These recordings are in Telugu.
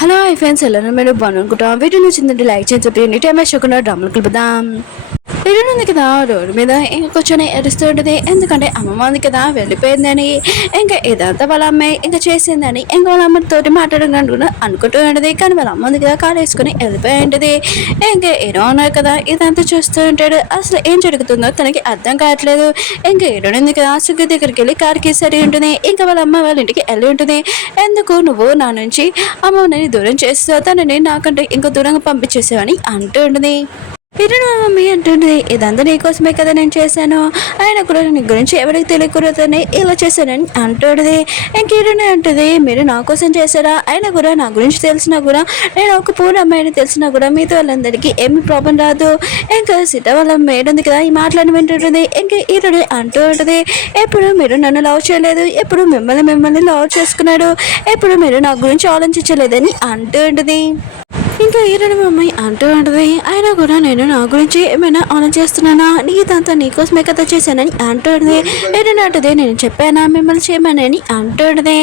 హలో హాయ్ ఫ్రెండ్స్ ఎలా మీరు బాగునుకుంటాం వీడియో నచ్చిందంటే లైక్ చేసి చెప్పండి టైం వేసుకున్న డ్రమ్ములు కలుపుదాం ఇల్లు ఉంది కదా రోడ్డు మీద ఇంకా కూర్చొని ఎడుస్తూ ఉంటుంది. ఎందుకంటే అమ్మమ్మ ఉంది కదా వెళ్ళిపోయిందని, ఇంకా ఇదంతా వాళ్ళ అమ్మాయి ఇంకా చేసిందని ఇంకా వాళ్ళ అమ్మతోటి మాట్లాడకుండా అనుకుంటూ ఉంటుంది. కానీ వాళ్ళ అమ్మ ఉంది కదా కాలు వేసుకుని వెళ్ళిపోయి ఉంటుంది. ఇంకా ఏడో ఉన్నారు కదా ఇదంతా చూస్తూ ఉంటాడు. అసలు ఏం జరుగుతుందో తనకి అర్థం కావట్లేదు. ఇంకా ఏడో ఉంది కదా సుగ్గు దగ్గరికి వెళ్ళి కారుకి సరి ఉంటుంది. ఇంకా వాళ్ళ అమ్మ వాళ్ళ ఇంటికి వెళ్ళి ఉంటుంది. ఎందుకు నువ్వు నా నుంచి అమ్మని దూరం చేస్తావు, తనని నాకంటే ఇంకా దూరంగా పంపించేసావని అంటూ ఉంటుంది. ఇరుడు మమ్మీ అంటుంది, ఇదంతా నీకోసమే కదా నేను చేశాను, ఆయన కూడా నీ గురించి ఎవరికి తెలియకూడదని ఇలా చేశానని అంటుంది. ఇంకేరునే అంటుంది, మీరు నా కోసం చేశారా, ఆయన కూడా నా గురించి తెలిసినా కూడా నేను ఒక పూల అమ్మాయిని తెలిసినా కూడా మీతో వాళ్ళందరికీ ఏమి ప్రాబ్లం రాదు. ఇంకా సీత వాళ్ళ మేడ్ ఉంది కదా ఈ మాట్లాడి వింటుంటుంది. ఇంకా ఇరుడు అంటూ ఉంటుంది, ఎప్పుడు మీరు నన్ను లవ్ చేయలేదు, ఎప్పుడు మిమ్మల్ని లవ్ చేసుకున్నాడు, ఎప్పుడు మీరు నా గురించి ఆలోచించలేదని అంటూ ఉంటుంది. ఇంకా ఈరోజు మమ్మీ అంటూ ఉంటుంది, అయినా కూడా నేను నా గురించి ఏమైనా ఆలోచిస్తున్నానా, ఇదంతా నీకోసమే కథ చేశానని అంటుంది. ఏదైనా నేను చెప్పానా మిమ్మల్ని చేయమని అంటుంది.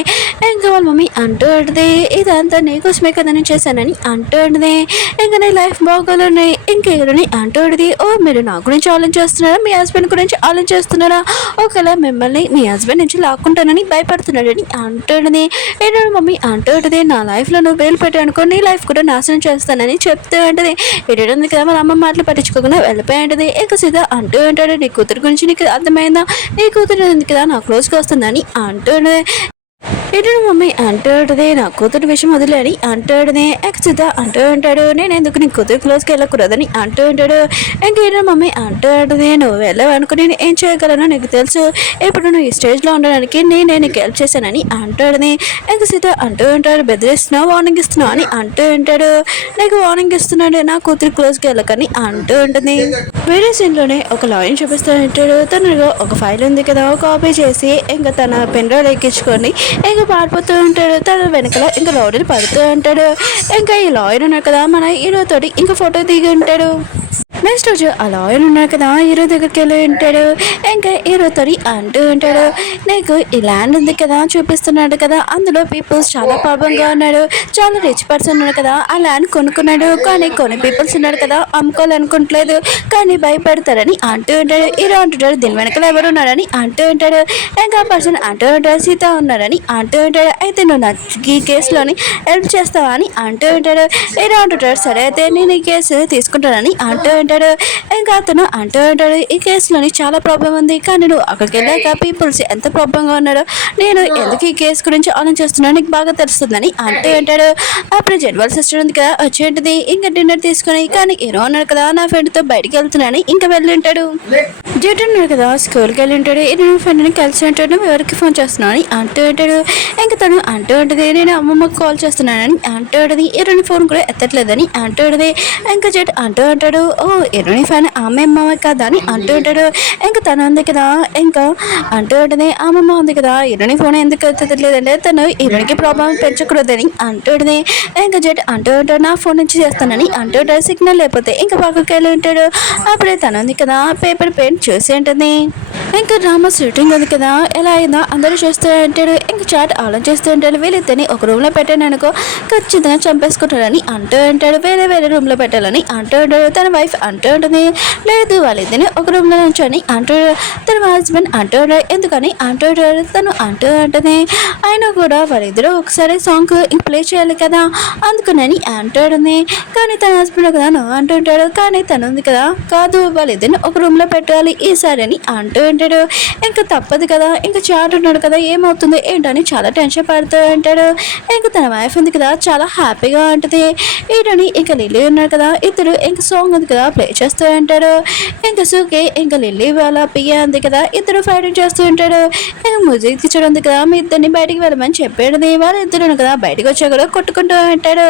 ఇంకా వాళ్ళ మమ్మీ అంటూ ఉంటుంది, ఇదంతా నీకోసమే కదా నేను చేశానని అంటుంది. ఇంకా నీ లైఫ్ బాగోలని ఇంకేరని అంటూ ఉంటుంది. ఓ మీరు నా గురించి ఆలోచిస్తున్నారా, మీ హస్బెండ్ గురించి ఆలోచిస్తున్నారా, ఒకవేళ మిమ్మల్ని మీ హస్బెండ్ నుంచి లాక్కుంటానని భయపడుతున్నాడని అంటుంది. ఏదైనా మమ్మీ అంటూ ఉంటుంది, నా లైఫ్లో నువ్వు వేలు పెట్టానుకో నీ లైఫ్ కూడా నాశనం చేస్తానని చెప్తూ ఉంటుంది. ఎటువంటి కదా మన అమ్మ మాటలు పట్టించుకోకుండా వెళ్ళిపోయి ఉంటుంది. ఇక సీత అంటూ ఉంటాడు, నీ కూతురు గురించి నీకు అర్థమైందా, నీ కూతురు కదా నా క్లోజ్కి వస్తుందని అంటూ ఇటు మమ్మీ అంటూ ఉంటుంది, నా కూతురు విషయం వదిలేని అంటాడునే. ఎక్సిత అంటూ ఉంటాడు, నేను ఎందుకు నీ కూతురు క్లోజ్కి వెళ్ళకూడదని అంటూ ఉంటాడు. ఇంకేదో మమ్మీ అంటూ ఉంటుంది, నువ్వు వెళ్ళావనుకుని నేను ఏం చేయగలను నీకు తెలుసు, ఇప్పుడు నువ్వు ఈ స్టేజ్లో ఉండడానికి నేనే నీకు హెల్ప్ చేశానని అంటాడుని. ఎక్సిత అంటూ ఉంటాడు, బెదిరిస్తున్నావు వార్నింగ్ ఇస్తున్నావు అని అంటూ ఉంటాడు. నీకు వార్నింగ్ ఇస్తున్నాడు నా కూతురు క్లోజ్కి వెళ్ళకని అంటూ ఉంటుంది. వేరే సీన్లోనే ఒక లాయర్ చూపిస్తూ ఉంటాడు. తనలో ఒక ఫైల్ ఉంది కదా కాపీ చేసి ఇంకా తన పెన్ డ్రైవ్ ఎక్కించుకొని ఇంకా పారిపోతూ ఉంటాడు. తన వెనకలో ఇంకా లాయర్లు పడుతూ ఉంటాడు. ఇంకా ఈ లాయర్ ఉన్నాడు కదా మన హీరోతోటి ఇంకా ఫోటో దిగి ఉంటాడు. నెక్స్ట్ రోజు ఆ లాయర్ ఉన్నాడు కదా హీరో దగ్గరికి వెళ్ళి ఉంటాడు. ఇంకా హీరోతో అంటూ ఉంటాడు, నీకు ఈ ల్యాండ్ ఉంది కదా చూపిస్తున్నాడు కదా, అందులో పీపుల్స్ చాలా పాపంగా ఉన్నాడు, చాలా రిచ్ పర్సన్ ఉన్నాడు కదా ఆ ల్యాండ్ కొనుక్కున్నాడు, కానీ కొన్ని పీపుల్స్ ఉన్నాడు కదా అమ్ముకోవాలనుకుంటలేదు కానీ భయపడతారని అంటూ ఉంటాడు. హీరో అంటుంటాడు, దీని వెనకలో ఎవరు ఉన్నారని అంటూ ఉంటాడు. ఇంకా పర్సన్ అంటూ ఉంటాడు, సీత ఉన్నారని అంటూ ఉంటాడు. అయితే నువ్వు నాకు ఈ కేసులోని హెల్ప్ చేస్తావా అని అంటూ ఉంటాడు. హీరో అంటుంటాడు, సరే అయితే నేను ఈ కేసు తీసుకుంటానని అంటూ ఉంటాడు. ఇంకా అతను అంటూ ఉంటాడు, ఈ కేసులోని చాలా ప్రాబ్లం ఉంది, కానీ నువ్వు అక్కడికి వెళ్ళాక పీపుల్స్ ఎంత ప్రాబ్లంగా ఉన్నాడో నేను ఎందుకు ఈ కేసు గురించి ఆలోచిస్తున్నాను నీకు బాగా తెలుస్తుందని అంటూ ఉంటాడు. అప్పుడు జడ్వాల్ సిస్టర్ ఉంది కదా వచ్చేంటిది ఇంకా డిన్నర్ తీసుకుని, కానీ హీరో ఉన్నాడు కదా నా ఫ్రెండ్తో బయటికి వెళ్తున్నాను ఇంకా వెళ్ళి ఉంటాడు. జెడ్ ఉన్నాడు కదా స్కూల్కి వెళ్ళి ఉంటాడు. నేను ఫ్రెండ్ని కలిసి ఉంటాడు, నువ్వు ఎవరికి ఫోన్ చేస్తున్నావు అని అంటూ ఉంటాడు. ఇంకా తను అంటూ ఉంటుంది, నేను అమ్మమ్మకి కాల్ చేస్తున్నానని అంటూ ఉంటుంది. హీరోని ఫోన్ కూడా ఎత్తట్లేదని అంటూ ఉంటుంది. ఇంకా జెడ్ అంటూ ఉంటాడు, ఓ హీరోని ఫ్యాన్ ఆమె అమ్మ కదా అని అంటూ ఉంటాడు. ఇంకా తను ఉంది కదా ఇంకా అంటూ ఉంటుంది, అమ్మమ్మ ఉంది కదా హీరోని ఫోన్ ఎందుకు ఎత్తట్లేదంటే తను హీరోనికి ప్రాబ్లం పెంచకూడదని అంటూ ఉంటుంది. ఇంకా జెడ్ అంటూ ఉంటాడు, నా ఫోన్ నుంచి చేస్తానని అంటూ ఉంటాడు. సిగ్నల్ లేకపోతే ఇంకా పక్కకి వెళ్ళి ఉంటాడు. అప్పుడే తను ఉంది కదా పేపర్ పెయింట్ చూసి ఉంటుంది. ఇంకా డ్రామా షూటింగ్ ఉంది కదా ఎలా అయిందో అందరూ చూస్తూ ఉంటాడు. ఇంకా చాట్ ఆలోచిస్తూ ఉంటాడు, వీళ్ళిద్దరిని ఒక రూమ్లో పెట్టాను అనుకో ఖచ్చితంగా చంపేసుకుంటాడని అంటూ ఉంటాడు. వేరే రూమ్లో పెట్టాలని అంటూ ఉంటాడు. తన వైఫ్ అంటూ ఉంటుంది, లేదు వాళ్ళిద్దరిని ఒక రూమ్లో నుంచొని అంటూ తన హస్బెండ్ అంటూ ఉంటాడు, ఎందుకని అంటూ ఉంటాడు. తను అంటూ ఉంటుంది, ఆయన కూడా వాళ్ళిద్దరూ ఒకసారి సాంగ్ ప్లే చేయాలి కదా అందుకునని అంటాడుంది. కానీ తన హస్బెండ్ కదా నువ్వు అంటూ ఉంటాడు, కానీ తను ఉంది కదా కాదు వాళ్ళిద్దరిని ఒక రూమ్లో పెట్టాలి ఈసారి అని అంటూ ఉంటాడు. ఇంకా తప్పదు కదా ఇంకా చాట్ ఉన్నాడు కదా ఏమవుతుందో ఏంటని చాలా టెన్షన్ పడుతూ ఉంటాడు. ఇంకా తన వైఫ్ ఉంది కదా చాలా హ్యాపీగా ఉంటుంది. ఈడని ఇంకా లిల్లీ ఉన్నాడు కదా ఇద్దరు ఇంకా సాంగ్ ఉంది కదా ప్లే చేస్తూ ఉంటాడు. ఇంకా సూకే ఇంకా లిల్లీ వాళ్ళ పియ్య ఉంది కదా ఇద్దరు ఫైటింగ్ చేస్తూ ఉంటాడు. ఇంకా మ్యూజిక్ టీచర్ ఉంది కదా మీ ఇద్దరిని బయటికి వెళ్ళమని చెప్పాడు. వాళ్ళ ఇద్దరు కదా బయటకు వచ్చా కూడా కొట్టుకుంటూ ఉంటాడు.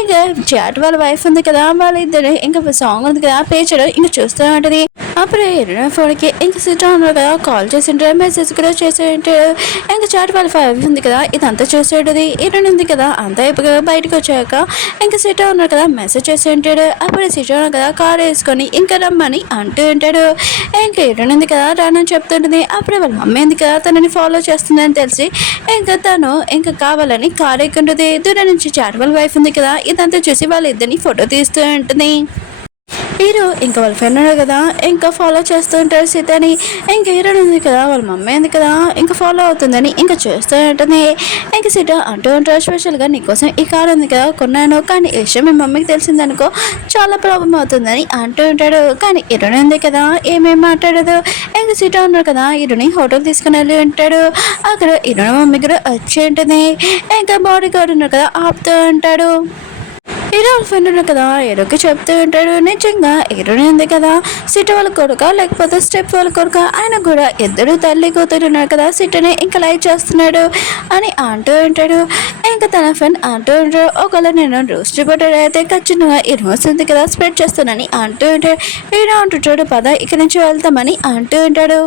ఇంకా చాట్ వాళ్ళ వైఫ్ ఉంది కదా వాళ్ళ ఇద్దరు ఇంకా సాంగ్ ఉంది కదా ప్లే చేయడం ఇంకా చూస్తూ ఉంటుంది. అప్పుడు హీరోయిన్ ఫోన్కి ఇంక సిస్టర్ ఉన్నారు కదా కాల్ చేసి ఉంటాడు, మెసేజ్ కూడా చేసి ఉంటాడు. ఇంకా చాట్ వాళ్ళ ఫైవ్ ఉంది కదా ఇదంతా చూసేటది హీరోయిన్ ఉంది కదా అంతా అయిపోయి బయటకు వచ్చాక ఇంకా సిస్టర్ ఉన్నారు కదా మెసేజ్ చేసి ఉంటాడు. అప్పుడు సిస్టర్ ఉన్నారు కదా కార్ వేసుకొని ఇంకా రమ్మని అంటూ ఉంటాడు. ఇంకా హీరోయిన్ ఉంది కదా రానని చెప్తుంటుంది. అప్పుడు వాళ్ళ మమ్మీ ఉంది కదా తనని ఫాలో చేస్తుందని తెలిసి ఇంకా తను ఇంకా కావాలని కార్ ఎక్కుంటుంది. దూరం నుంచి చాట్ వాళ్ళ వైఫ్ ఉంది కదా ఇదంతా చూసి వాళ్ళిద్దరిని ఫోటో తీస్తూ ఉంటుంది. హీరో ఇంకా వాళ్ళ ఫ్రెండ్ ఉన్నాడు కదా ఇంకా ఫాలో చేస్తూ ఉంటారు సీతని. ఇంకా హీరో ఉంది కదా వాళ్ళ మమ్మీ ఉంది కదా ఇంకా ఫాలో అవుతుందని ఇంకా చేస్తూ ఉంటుంది. ఇంకా సీత అంటూ ఉంటారు స్పెషల్గా నీకోసం ఈ కార్ ఉంది కదా కొన్నాను, కానీ ఈ విషయం మీ మమ్మీకి తెలిసిందనుకో చాలా ప్రాబ్లం అవుతుందని అంటూ ఉంటాడు. కానీ హీరోని ఉంది కదా ఏమేమి మాట్లాడదు. ఇంకా సీత ఉన్నారు కదా హీరోని హోటల్ తీసుకుని వెళ్ళి ఉంటాడు. అక్కడ హీరోని మమ్మీ కూడా వచ్చి ఉంటుంది. ఇంకా బాడీ గార్డ్ ఉన్నారు కదా ఆపుతూ ఉంటాడు. హీరో ఫ్రెండ్ ఉన్నారు కదా హీరోకి చెప్తూ ఉంటాడు నిజంగా హీరోని ఉంది కదా సిట్ వాళ్ళ కొడుక లేకపోతే స్టెప్ వాళ్ళ కొడుక ఆయన కూడా ఇద్దరు తల్లి కూతురు ఉన్నారు కదా సిట్ని ఇంకా లైక్ చేస్తున్నాడు అని అంటూ ఉంటాడు. ఇంకా తన ఫ్రెండ్ అంటూ ఉంటాడు ఒకవేళ నేను రోస్ట్ రిపోర్టర్ అయితే ఖచ్చితంగా ఈ రోజు ఉంది కదా స్ప్రెడ్ చేస్తానని అంటూ ఉంటాడు. హీరో అంటుంటాడు పద ఇక్కడి నుంచి వెళ్తామని అంటూ ఉంటాడు.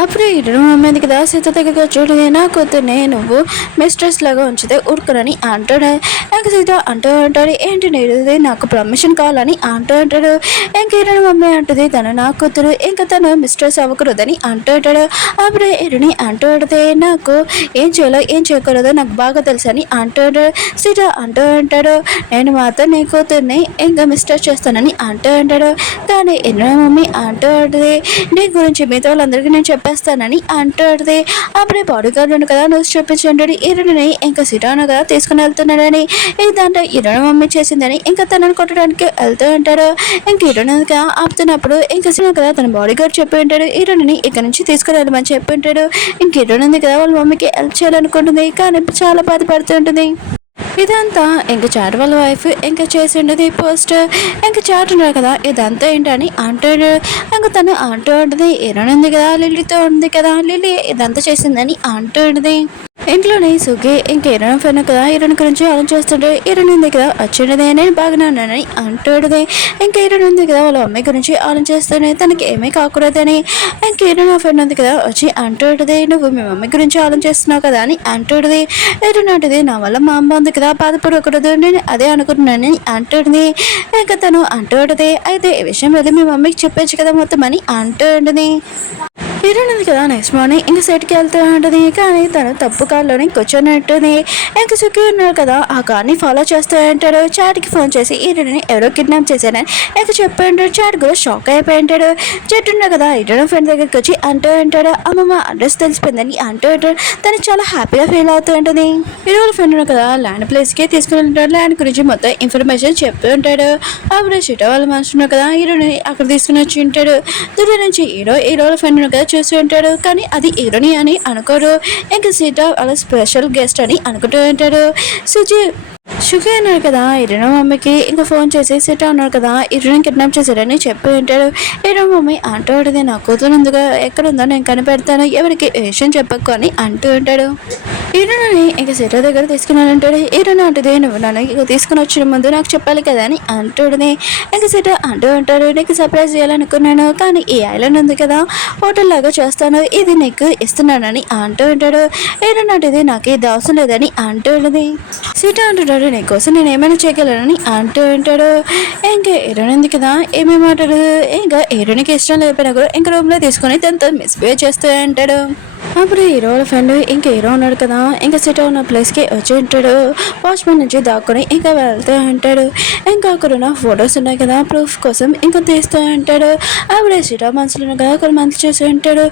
అప్పుడు హీరో మమ్మీ కదా సీత దగ్గరికి వచ్చాడు నా కూతుర్ని నువ్వు మిస్ట్రెస్ లాగా ఉంచితే ఊరుకునని అంటాడు. ఇంకా సీత అంటూ ఉంటాడు ఏంటి నేడుది నాకు పర్మిషన్ కావాలని అంటూ ఉంటాడు. ఇంకా హీరో మమ్మీ అంటుంది తను నా కూతురు ఇంకా తను మిస్ట్రెస్ అవ్వకూడదని అంటూ ఉంటాడు. అప్పుడు హీరోని అంటూ ఉంటుంది నాకు ఏం చేయాలో ఏం చేయకూడదో నాకు బాగా తెలుసు అని అంటూ ఉంటాడు. సీత అంటూ ఉంటాడు నేను మాత్రం నీ కూతుర్ని ఇంకా మిస్ట్రెస్ చేస్తానని అంటూ ఉంటాడు. కానీ హీరో మమ్మీ అంటూ ఉంటుంది నీ గురించి మిగతా వాళ్ళందరికీ నేను చెప్పేస్తానని అంటాడు. అప్పుడే బాడీ గార్డ్ కదా నువ్వు చెప్పించండి హీరోని ఇంకా సిటాను కదా తీసుకుని వెళ్తున్నాడని ఇదంతా హీరోని మమ్మీ చేసిందని ఇంకా తనని కొట్టడానికి వెళ్తూ ఉంటాడు. ఇంక హీరోని కదా ఆపుతున్నప్పుడు ఇంకా సినిమా కదా తన బాడీ గార్డ్ చెప్పి ఉంటాడు హీరోని ఇక్కడ నుంచి తీసుకుని వెళ్ళమని చెప్పి ఉంటాడు. ఇంక హీరోని ఉంది కదా వాళ్ళ మమ్మీకి హెల్ప్ చేయాలనుకుంటుంది కానీ చాలా బాధపడుతూ ఉంటుంది. ఇదంతా ఇంకా చాట్ వాళ్ళ వైఫ్ ఇంకా చేసి ఉండదు పోస్ట్ ఇంకా చాట్ ఉన్నారు కదా ఇదంతా ఏంటని అంటాడు. ఇంకా తను అంటూ ఉంటుంది హీరోయిన్ ఉంది కదా లిల్లీతో ఉంది కదా లిల్లీ ఇదంతా చేసిందని అంటూ ఉంటుంది. ఇంట్లోనే సుఖి ఇంకా హీరోయిన్ ఫ్రెండ్ కదా హీరోయిన్ గురించి ఆలోచిస్తుంటే హీరోయిన్ ఉంది కదా వచ్చిండదే నేను బాగానే ఉన్నానని అంటాడుది. ఇంకా హీరోయిన్ ఉంది కదా వాళ్ళ అమ్మాయి గురించి ఆలోచిస్తూనే తనకి ఏమీ కాకూడదని ఇంకా హీరోయిన్ ఫ్రెండ్ ఉంది కదా వచ్చి అంటాడుది నువ్వు మీ మమ్మీ గురించి ఆలోచిస్తున్నావు కదా అని అంటాడుది. హీరోయిన్ అంటుంది నా వల్ల మా అమ్మ ఉంది కదా బాధపడకూడదు నేను అదే అనుకుంటున్నానని అంటాడుది. ఇంకా తను అంటాడుది అయితే ఈ విషయం వెళ్ళి మీ మమ్మీకి చెప్పచ్చు కదా మొత్తం అని అంటాడుది. హీరోయిన్ ఉంది కదా నెక్స్ట్ మార్నింగ్ ఇంకా సెట్కి వెళ్తూ ఉంటుంది కానీ తను తప్పు కార్లోని కూర్చొని ఇంకా సుఖి ఉన్నారు కదా ఆ కార్ని ఫాలో చేస్తూ ఉంటాడు. చాట్కి ఫోన్ చేసి హీరోయిన్ ఎవరో కిడ్నాప్ చేశానని ఇంకా చెప్పి ఉంటాడు. చాట్ కూడా షాక్ అయిపోయి ఉంటాడు. చెట్టు ఉన్నారు కదా హీరోయిన్ ఫ్రెండ్ దగ్గరికి వచ్చి అంటూ ఉంటాడు అమ్మమ్మ అడ్రస్ తెలిసిపోయిందని అంటూ ఉంటాడు. తను చాలా హ్యాపీగా ఫీల్ అవుతూ ఉంటుంది. హీరోయిన్ ఫ్రెండ్ ఉన్నారు కదా ల్యాండ్ ప్లేస్కి తీసుకుని ఉంటాడు. ల్యాండ్ గురించి మొత్తం ఇన్ఫర్మేషన్ చెప్తూ ఉంటాడు. అప్పుడు షిటో వాళ్ళ మనుషులు ఉన్నారు కదా హీరోని అక్కడ తీసుకుని వచ్చి ఉంటాడు. దూరం నుంచి హీరోల ఫ్రెండ్ ఉన్నారు కదా చూసి ఉంటాడు కానీ అది హీరోని అని అనుకోరు. ఇంకా సీత వాళ్ళ స్పెషల్ గెస్ట్ అని అనుకుంటూ ఉంటాడు. సుఖి అన్నాడు కదా హీరోయిన్ మమ్మీకి ఇంకా ఫోన్ చేసి సీత అన్నాడు కదా హీరోయిన్ కిడ్నాప్ చేశాడని చెప్పి ఉంటాడు. హీరోయిన్ మమ్మీ అంటూ ఉంటుంది నా కూతురు ఎందుకు ఎక్కడుందో నేను కనిపెడతాను ఎవరికి విషయం చెప్పకు అని అంటూ ఉంటాడు. హీరోని ఇంకా సీత దగ్గర తీసుకుని ఉంటాడు. హీరోయిన్ అంటుంది నువ్వు నన్ను ఇక తీసుకుని వచ్చిన ముందు నాకు చెప్పాలి కదా అని అంటుంది. ఇంకా సీత అంటూ ఉంటాడు నీకు సర్ప్రైజ్ చేయాలనుకున్నాను కానీ ఈ ఐలాండ్ ఉంది కదా హోటల్ లాగా చేస్తాను ఇది నీకు ఇస్తున్నానని అంటూ ఉంటాడు. హీరోయిన్ అంటుంది నాకు ఇది అవసరం లేదని అంటూ ఉంటుంది. సీత అంటుంటాడు నీకోసం నేను ఏమైనా చేయగలనని అంటూ ఉంటాడు. ఇంకా హీరోయిన్ ఉంది కదా ఏమేమి మాట్లాడు ఇంకా హీరోయిన్కి ఇష్టం లేకపోయినా కూడా ఇంకా రూమ్లో తీసుకొని తనతో మిస్బిహేవ్ చేస్తూ ఉంటాడు. అప్పుడు హీరో ఫ్రెండ్ ఇంకా హీరో ఉన్నాడు కదా ఇంకా సిట్ ఉన్న ప్లేస్కి వచ్చి ఉంటాడు. వాచ్మెన్ నుంచి దాక్కుని ఇంకా వెళ్తూ ఉంటాడు. ఇంకా అక్కడ ఉన్న ఫొటోస్ ఉన్నాయి కదా ప్రూఫ్ కోసం ఇంకా తీస్తూ ఉంటాడు. అప్పుడే సిట్ మనసులో ఉన్న కదా కొన్ని మంత్స్ చేసి ఉంటాడు.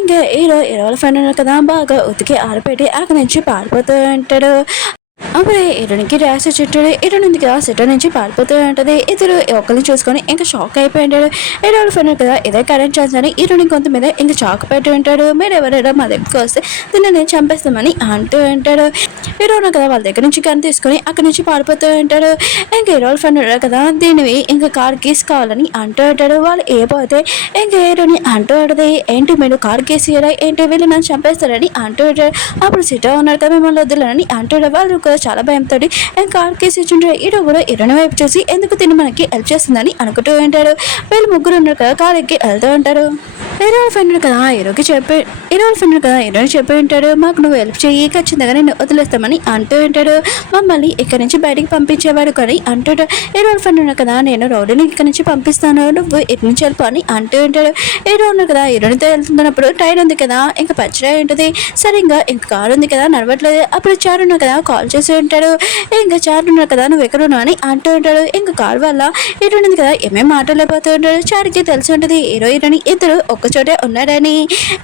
ఇంకా హీరో ఫ్రెండ్ ఉన్నాడు కదా బాగా ఉతికి ఆరిపెట్టి అక్కడి నుంచి పారిపోతూ ఉంటాడు. అప్పుడే హీరోయిన్కి ర్యాష్ చుట్టాడు. హీరోయిన్ ఉంది కదా సిట్ నుంచి పారిపోతూ ఉంటుంది. ఇద్దరు ఒకరిని చూసుకొని ఇంకా షాక్ అయిపోయి ఉంటాడు. హీరో ఫ్రెండ్ కదా ఇదే కరెంట్ ఛాన్స్ అని హీరోయిన్ కొంత మీద ఇంకా చాక్ పెట్టి ఉంటాడు. మీరు ఎవరైనా మా దగ్గరికి వస్తే దీన్ని నేను చంపేస్తామని అంటూ ఉంటాడు. హీరో ఉన్న కదా వాళ్ళ దగ్గర నుంచి గన్ తీసుకొని అక్కడి నుంచి పారిపోతూ ఉంటాడు. ఇంకా హీరో ఫ్రెండ్ ఉన్నాడు కదా దీనివి ఇంకా కార్ కీస్ కావాలని అంటూ ఉంటాడు. వాళ్ళు ఏపోతే ఇంకా హీరోని అంటూ ఉంటుంది, ఏంటి మీరు కార్ కీస్ ఇయ్యరా ఏంటి, వీళ్ళు నన్ను చంపేస్తారని అంటూ ఉంటాడు. అప్పుడు సిటా ఉన్నాడు కదా మిమ్మల్ని వద్దులని అంటాడు. వాళ్ళు కూడా చాలా భయంతో ఇంకా కార్ కీస్ ఇచ్చుంటాడు. హీరో కూడా హీరోని వైపు చూసి ఎందుకు తిని మనకి హెల్ప్ చేస్తుందని అనుకుంటూ ఉంటాడు. వీళ్ళు ముగ్గురు ఉన్నారు కదా కార్ ఎక్కి వెళ్తూ ఉంటారు. హీరో ఫ్రెండ్ కదా హీరోని చెప్పి ఉంటాడు, మాకు నువ్వు హెల్ప్ చెయ్యి ఖచ్చితంగా నేను వదిలేస్తామని అంటూ ఉంటాడు. మమ్మల్ని ఇక్కడి నుంచి బయటికి పంపించేవాడు కానీ అంటాడు. హీరో ఫ్రెండ్ ఉన్నాడు కదా నేను రౌడీని ఇక్కడి నుంచి పంపిస్తాను నువ్వు ఇటు నుంచి వెళ్ళిపో అని అంటూ ఉంటాడు. హీరో ఉన్నాడు కదా హీరోనితో వెళ్తున్నప్పుడు ట్రైన్ ఉంది కదా ఇంకా పచ్చడి ఉంటుంది, సరిగ్గా ఇంకా కారు ఉంది కదా నడవట్లేదు. అప్పుడు చారు ఉన్నాడు కదా కాల్ చేసి ఉంటాడు. ఇంకా చారు ఉన్నాడు కదా నువ్వు ఎక్కడ ఉన్నావు అని అంటూ ఉంటాడు. ఇంకా కారు వల్ల హీరో ఉంది కదా ఏమేమి మాట్లాడలేకపోతూ ఉంటాడు. చారుకి తెలిసి ఉంటుంది హీరోయిన్ ఇద్దరు ఒక్కచోటే ఉన్నాడని.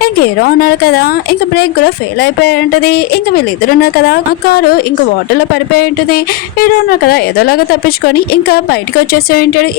ఇంక హీరో ఉన్నాడు కదా ఇంకా బ్రేక్ కూడా ఫెయిల్ అయిపోయి ఉంటుంది. ఇంకా వీళ్ళిద్దరు ఉన్నారు కదా ఆ కారు ఇంకా వాటర్లో పడిపోయి ఉంటుంది. హీరో ఉన్నారు కదా ఏదోలాగా తప్పించుకొని ఇంకా బయటకు వచ్చేసి ఉంటాడు.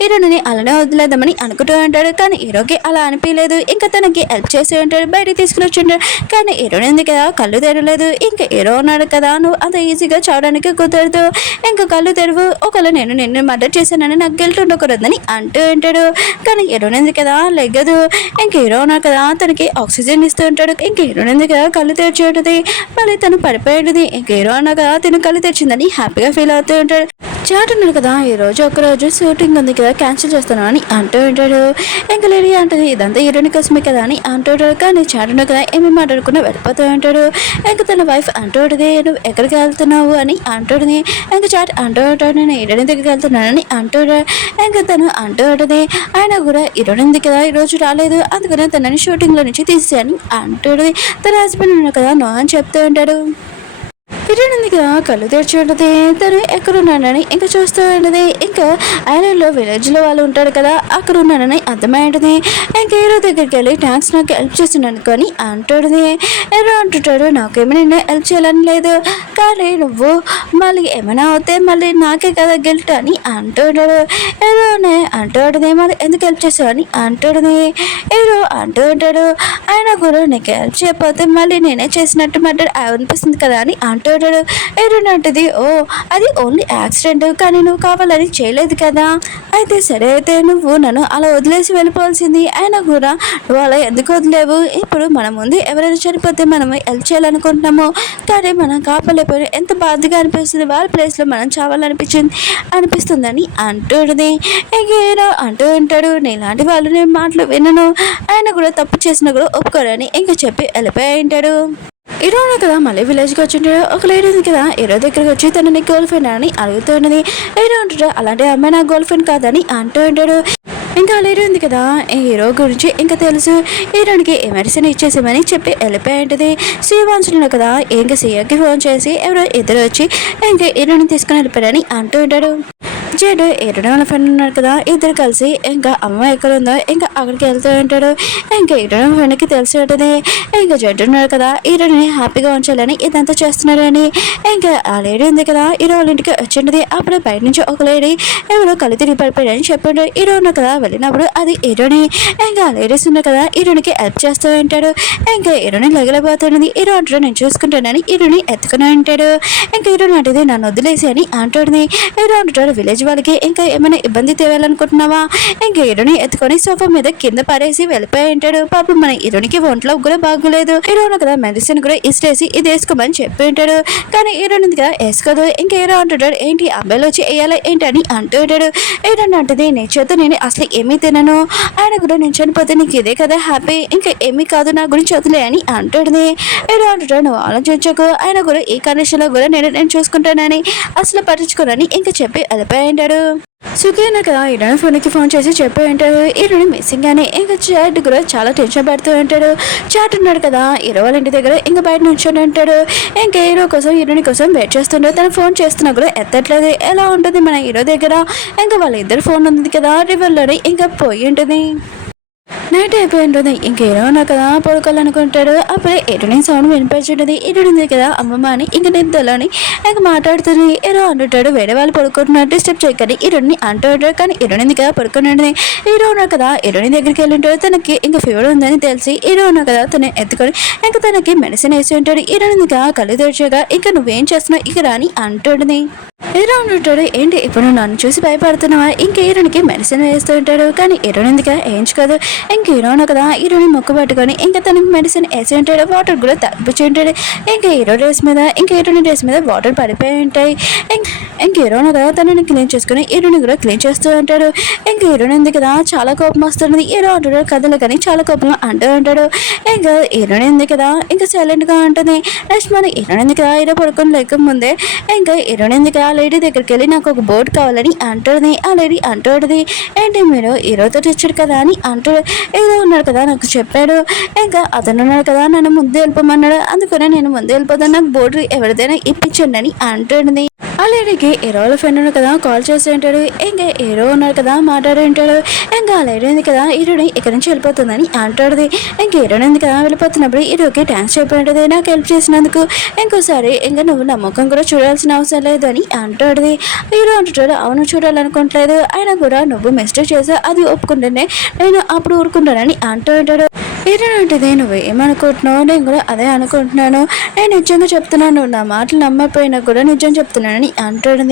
హీరోని అలానే వదిలేద్దామని అనుకుంటూ ఉంటాడు కానీ హీరోకి అలా అనిపించలేదు. ఇంకా తనకి హెల్ప్ చేసి ఉంటాడు, బయటకు తీసుకుని వచ్చి ఉంటాడు. కానీ హీరోని ఉంది కదా కళ్ళు తెరవలేదు. ఇంకా హీరో ఉన్నాడు కదా నువ్వు అంత ఈజీగా చావడానికి కుదరదు, ఇంకా కళ్ళు తెరువు, ఒకవేళ నేను నిన్ను మర్డర్ చేశానని నాకు గిల్ట్ ఉండకూడదని అంటూ ఉంటాడు. కానీ హీరోని ఉంది కదా లెగ్గదు. ఇంక హీరో ఉన్నారు కదా తనకి ఆక్సిజన్ ఇస్తూ ఉంటాడు. ఇంక హీరోని ఉంది కదా కళ్ళు తెరిచి ఉంటుంది, మళ్ళీ తను పడిపోయి ఉంటుంది. ఇంక హీరో ఉన్నా కదా తను కళ్ళు తెరిచిందని హ్యాపీగా ఫీల్ అవుతూ ఉంటాడు. చాట్ ఉన్నాడు కదా ఈ రోజు ఒకరోజు షూటింగ్ ఉంది కదా క్యాన్సిల్ చేస్తాను అని అంటూ ఉంటాడు. ఇంకా లేడీ అంటది ఇదంతా హీరోని కోసమే కదా అని అంటూ ఉంటాడు. కానీ చాట్ ఉన్నాడు కదా ఏమేమి మాట్లాడుకున్నా వెళ్ళిపోతూ ఉంటాడు. ఇంకా తన వైఫ్ అంటూ ఉంటుంది నువ్వు ఎక్కడికి వెళ్తున్నావు అని అంటుంది. ఇంకా చాట్ అంటూ ఉంటాడు నేను హీరోని దగ్గరికి వెళ్తున్నానని అంటాడు. ఇంకా తను అంటూ ఉంటుంది ఆయన కూడా హీరోని ఉంది కదా ఈ రోజు రాలేదు అందుకనే తనని షూటింగ్ లో నుంచి తీసేయని అంటుంది. తన హస్బెండ్ ఉన్నాడు కదా నో అని చెప్తూ ఉంటాడు. హీరోయిన్ ఉంది కదా కళ్ళు తెరిచి ఉంటుంది, తను ఎక్కడున్నాడని ఇంకా చూస్తూ ఉంటుంది. ఇంకా ఐలాండ్లో విలేజ్లో వాళ్ళు ఉంటారు కదా అక్కడ ఉన్నానని అర్థమై ఉంటుంది. ఇంకా హీరో దగ్గరికి వెళ్ళి థ్యాంక్స్ నాకు హెల్ప్ చేస్తున్నాను కానీ అంటుంది. హీరో అంటుంటాడు నాకేమీ నేను హెల్ప్ చేయాలని లేదు కానీ నువ్వు మళ్ళీ ఏమైనా అవుతే మళ్ళీ నాకే కదా గిల్ట్ అని అంటుంటాడు. హీరోనే అంటూ ఉంటుంది మళ్ళీ ఎందుకు హెల్ప్ చేసావు అని అంటుంది. హీరో అంటూ ఉంటాడు ఆయన కూడా నీకు హెల్ప్ చేయకపోతే మళ్ళీ నేనే చేసినట్టు మాట అనిపిస్తుంది కదా అని అంటూ ఉంటాడు. హీరోయిన్ అంటది ఓ అది ఓన్లీ యాక్సిడెంట్ కానీ నువ్వు కావాలని చేయలేదు కదా, అయితే సరే అయితే నువ్వు నన్ను అలా వదిలేసి వెళ్ళిపోవాల్సింది, అయినా కూడా నువ్వు అలా ఎందుకు వదిలేవు, ఇప్పుడు మన ముందు ఎవరైనా చనిపోతే మనం హెల్ప్ చేయాలనుకుంటున్నాము కానీ మనం కాపలేకపోయి ఎంత బాధగా అనిపిస్తుంది, వాళ్ళ ప్లేస్లో మనం అనిపిస్తుందని అంటుంది. ఇంక హీరో అంటూ ఉంటాడు నీలాంటి వాళ్ళు నేను మాటలు వినను, ఆయన కూడా తప్పు చేసినా కూడా ఒప్పుకోరని ఇంకా చెప్పి వెళ్ళిపోయి ఉంటాడు. హీరో కదా మళ్ళీ విలేజ్కి వచ్చింటాడు. ఒక లేడీ ఉంది కదా హీరో దగ్గరికి వచ్చి తనని గర్ల్ ఫ్రెండ్ అని అడుగుతున్నది. హీరో అంటాడు అలాంటి అమ్మాయి నా గర్ల్ ఫ్రెండ్ కాదని అంటూ ఉంటాడు. ఇంకా లేడీ ఉంది కదా హీరో గురించి ఇంకా తెలుసు, హీరోనికి మెడిసిన్ ఇచ్చేసామని చెప్పి వెళ్ళిపోయి ఉంటుంది. శ్రీవాంశుడు కదా ఇంకా సీఏకి ఫోన్ చేసి ఎవరో ఇద్దరు వచ్చి ఇంకా హీరోని తీసుకుని వెళ్ళిపోయాడని అంటూ ఉంటాడు. జడ్ హీరోని వాళ్ళ ఫ్రెండ్ ఉన్నారు కదా ఇద్దరు కలిసి ఇంకా అమ్మ ఎక్కడ ఉందో ఇంకా అక్కడికి వెళ్తూ ఉంటాడు. ఇంకా హీరోని ఫ్రెండ్కి తెలిసి ఉంటుంది ఇంకా జడ్ ఉన్నారు కదా హీరోని హ్యాపీగా ఉంచాలని ఇదంతా చేస్తున్నారని. ఇంకా ఆ లేడీ ఉంది కదా హీరో వాళ్ళ ఇంటికి వచ్చింటది. అప్పుడు బయట నుంచి ఒక లేడీ ఎవరో కళ్ళు తిరిగి పడిపోయాడని చెప్పాడు. హీరో ఉన్న కదా వెళ్ళినప్పుడు అది హీరోని. ఇంకా ఆ లేడీస్ ఉన్నారు కదా హీరోనికి హెల్ప్ చేస్తూ ఉంటాడు. ఇంకా హీరోని లగలబోతున్నది. హీరో అంటాడు నేను చూసుకుంటానని హీరోని ఎత్తుకుని ఉంటాడు. ఇంకా హీరోని అంటది నన్ను వదిలేసి అని అంటుంది. హీరో అంటాడు విలేజ్ వాళ్ళకి ఇంకా ఏమైనా ఇబ్బంది తేవాలనుకుంటున్నావా, ఇంకా హీరోని ఎత్తుకొని సోఫా మీద కింద పారేసి వెళ్ళిపోయి ఉంటాడు. పాపం మన హీరోనికి ఒంట్లో కూడా బాగోలేదు. హీరోను కదా మెడిసిన్ కూడా ఇస్టేసి ఇది వేసుకోమని చెప్పి ఉంటాడు. కానీ హీరోని కదా వేసుకోదు. ఇంకా హీరో అంటాడు ఏంటి అబ్బాయిలు వచ్చి వేయాలి ఏంటి అని అంటూ ఉంటాడు. హీరోని అంటది నీ చేత నేను అసలు ఏమీ తినను, ఆయన కూడా నేను చనిపోతే నీకు ఇదే కదా హ్యాపీ, ఇంకా ఏమీ కాదు నా గురించి వదిలే అని అంటుంది. హీరో అంటాడు నువ్వు ఆలోచించకు, ఆయన కూడా ఈ కండిషన్ లో కూడా నేను చూసుకుంటానని అసలు పట్టించుకోనని ఇంకా చెప్పి వెళ్ళిపోయింటాడు. సుఖేనా కదా హీరోని ఫోన్కి ఫోన్ చేసి చెప్పి ఉంటాడు హీరోని మిస్సింగ్ అని. ఇంకా చాట్ కూడా చాలా టెన్షన్ పడుతూ ఉంటాడు. చాట్ ఉన్నాడు కదా హీరో వాళ్ళ ఇంటి దగ్గర ఇంకా బయట నుంచొని ఉంటాడు. ఇంకా హీరో కోసం హీరోని కోసం వెయిట్ చేస్తుంటాడు. తను ఫోన్ చేస్తున్నా కూడా ఎత్తట్లేదు. ఎలా ఉంటుంది మన హీరో దగ్గర ఇంకా వాళ్ళ ఇద్దరు ఫోన్ ఉంది కదా రివర్లోనే ఇంకా పోయి ఉంటుంది. నైట్ అయిపోయింటుంది. ఇంకేదో ఉన్నా కదా పడుకోవాలనుకుంటాడు. అప్పుడే ఎటుని సౌండ్ వినిపించుంటుంది. ఇటుంది కదా అమ్మమ్మ అని ఇంక నిద్రలోని ఇంక మాట్లాడుతుంది. ఏదో అంటుంటాడు, వేరే వాళ్ళు పడుకుంటున్నారు డిస్టర్బ్ చేయకండి ఇరుడిని అంటూ ఉంటాడు. కానీ ఇరునింది కదా పడుకుని ఉంటుంది. హీరో ఉన్నారు కదా ఇరుని దగ్గరికి వెళ్ళి ఉంటాడు. తనకి ఇంకా ఫీవర్ ఉందని తెలిసి హీరో ఉన్నారు కదా తను ఎత్తుకొని ఇంకా తనకి మెడిసిన్ వేసి ఉంటాడు. ఇరునింది కదా కళ్ళు తెరిచాక ఇంకా నువ్వేం చేస్తున్నావు ఇక రాని అంటుంది. హీరో ఉంటాడు, ఏంటి ఇప్పుడు నన్ను చూసి భయపడుతున్నావా? ఇంక హీరోనికి మెడిసిన్ వేస్తూ ఉంటాడు. కానీ హీరోని ఎందుకు వేయించుకోదు. ఇంక హీరోను కదా హీరోని మొక్కు పట్టుకొని ఇంకా తనకి మెడిసిన్ వేసి ఉంటాడు. వాటర్ కూడా తగ్గించి ఉంటాడు. ఇంకా హీరో డ్రెస్ మీద ఇంకా హీరోని డ్రెస్ మీద వాటర్ పడిపోయి ఉంటాయి. ఇంక హీరోను కదా తనని క్లీన్ చేసుకుని హీరోని కూడా క్లీన్ చేస్తూ ఉంటాడు. ఇంక హీరోని ఎందుకు కదా చాలా కోపం వస్తున్నది. హీరో అంటాడు కథలు కానీ చాలా కోపంగా అంటూ ఉంటాడు. ఇంకా హీరోని ఎందుకు కదా ఇంకా సైలెంట్గా ఉంటుంది. నెక్స్ట్ మన హీరోని ఎందుకు కదా హీరో పడుకొని లేక ముందే ఇంకా హీరోని ఎందుకు ఆ లేడీ దగ్గరికి వెళ్ళి నాకు ఒక బోర్డు కావాలని అంటుంది. ఆ లేడీ అంటుంది, ఏంటి మీరు హీరోతో తెచ్చాడు కదా అని అంటాడు. ఏదో ఉన్నాడు కదా నాకు చెప్పాడు. ఇంకా అతను ఉన్నాడు కదా నన్ను ముందు వెళ్ళిపోమన్నాడు. అందుకనే నేను ముందు వెళ్ళిపోతాను, నాకు బోర్డు ఎవరిదైనా ఇప్పించండి అని అంటుంది. ఆ లేడీకి హీరో వాళ్ళ ఫ్రెండ్ ఉన్నాడు కదా కాల్ చేసి ఉంటాడు. ఇంకా హీరో ఉన్నాడు కదా మాట్లాడి ఉంటాడు. ఇంకా ఆ లేడీ ఉంది కదా హీరోని ఇక్కడి నుంచి వెళ్ళిపోతుందని అంటాడు. ఇంకా హీరోని ఉంది కదా వెళ్ళిపోతున్నప్పుడు హీరోకి డాన్స్ అయిపోయి ఉంటుంది. నాకు హెల్ప్ చేసినందుకు ఇంకోసారి ఇంకా నువ్వు నా ముఖం కూడా చూడాల్సిన అవసరం లేదు అని అంటాడు. హీరో అంటాడు, అవును చూడాలనుకోవట్లేదు, అయినా కూడా నువ్వు మిస్టేక్ చేసా అది ఒప్పుకుంటేనే నేను అప్పుడు ఊరుకుంటానని అంటూ ఉంటాడు. హీరో అంటే నువ్వు ఏమనుకుంటున్నావు? నేను కూడా అదే అనుకుంటున్నాను, నేను నిజంగా చెప్తున్నాను, నా మాటలు నమ్మకపోయినా కూడా నిజం చెప్తున్నానని అంటాడు.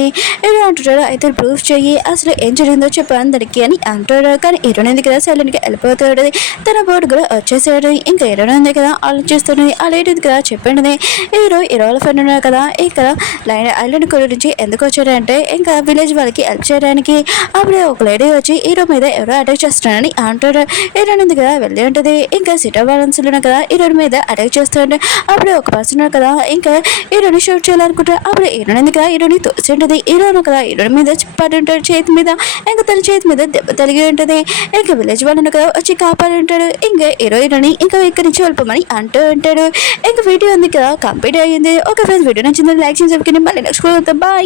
హీరో అంటాడు, అయితే ప్రూఫ్ చెయ్యి, అసలు ఏం జరిగిందో చెప్పు అందరికి అని అంటాడు. కానీ హీరోని ఎందుకు కదా సైలెంట్గా వెళ్ళిపోతాడు. తన బోర్డు కూడా వచ్చేసాడు. ఇంకా హీరోని ఉంది కదా ఆలోచిస్తున్నది. ఆ లేడీ కదా చెప్పండి హీరోల ఫ్రెండ్ ఉన్నారు కదా ఇక్కడ ఐలాండ్ గురించి ఎందుకు వచ్చాడంటే ఇంకా విలేజ్ వాళ్ళకి హెల్ప్ చేయడానికి. అప్పుడే ఒక లేడీ వచ్చి హీరో మీద ఎవరో అటాక్ చేస్తున్నాడని అంటాడు. హీరోని ఉంది కదా వెళ్ళి ఉంటుంది. ఇంకా సిటా బ్యాలెన్స్ లో కదా హీరోని మీద అటాక్ చేస్తుంటే అప్పుడే ఒక పర్సన్ కదా ఇంకా హీరోని షూట్ చేయాలనుకుంటారు. అప్పుడు హీరోని కదా హీరోని తోసి ఉంటుంది. హీరోను కదా హీరోని మీద పడి ఉంటాడు చేతి మీద. ఇంకా తన చేతి మీద దెబ్బ తగిలి ఉంటుంది. ఇంకా విలేజ్ వాళ్ళని కదా వచ్చి కాపాడి ఉంటాడు. ఇంకా హీరోయిన్ ఇంకా ఇక్కడి నుంచి వెళ్ళిపోమని అంటూ ఉంటాడు. ఇంకా వీడియో ఉంది కదా కంప్లీట్ అయ్యింది. ఒక వీడియో నచ్చిందని లైక్ చేసి మళ్ళీ నెక్స్ట్ బాయ్.